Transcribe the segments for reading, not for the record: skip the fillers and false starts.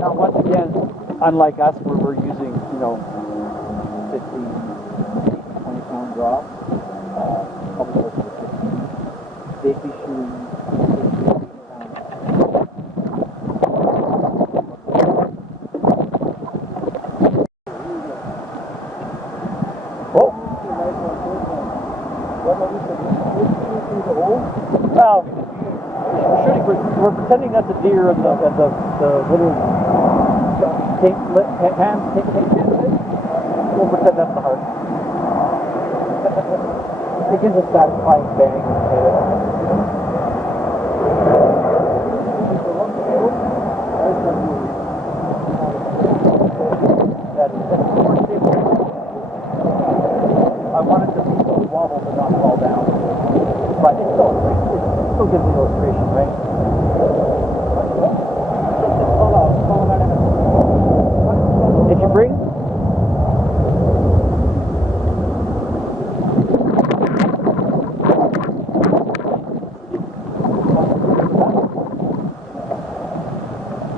Now, once again, unlike us, where we're using, 15, 20-pound draw, probably closer to 15, they'd be shooting 18 pounds. Oh! Well, we're pretending that's a deer and the little hand. We'll pretend that's the heart. It gives a satisfying bang in the head. I wanted to wobble but not fall down. But it still gives an illustration, right? If you bring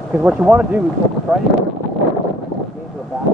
because what you want to do is try to engage your back.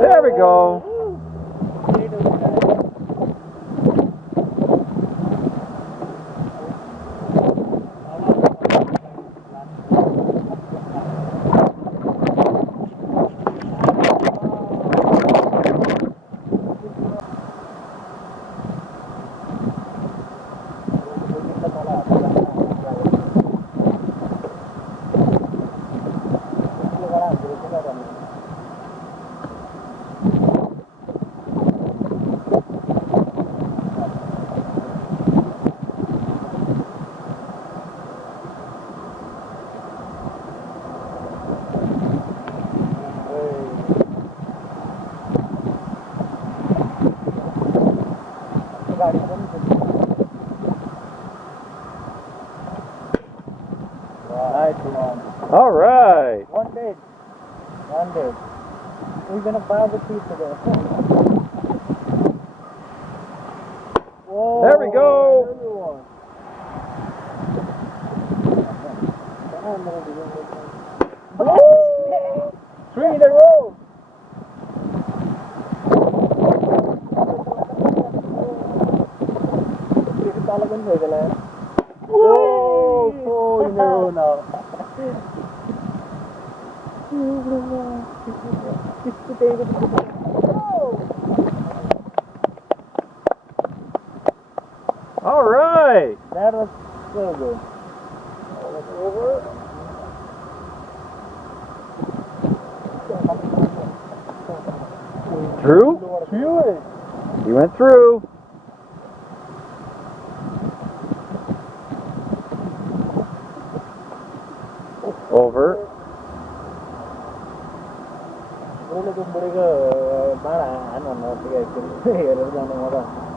There we go. Right, Roland. All right. One day. One day. We're gonna buy the pizza there. Whoa, There we go. another one. 3 in a row. Whoa, 4 in a row now. All right. That was so good. Over. Through? Through it. He went through. Over. Roland cũng beri ke mana anu nanti kayak gini. Ya, udah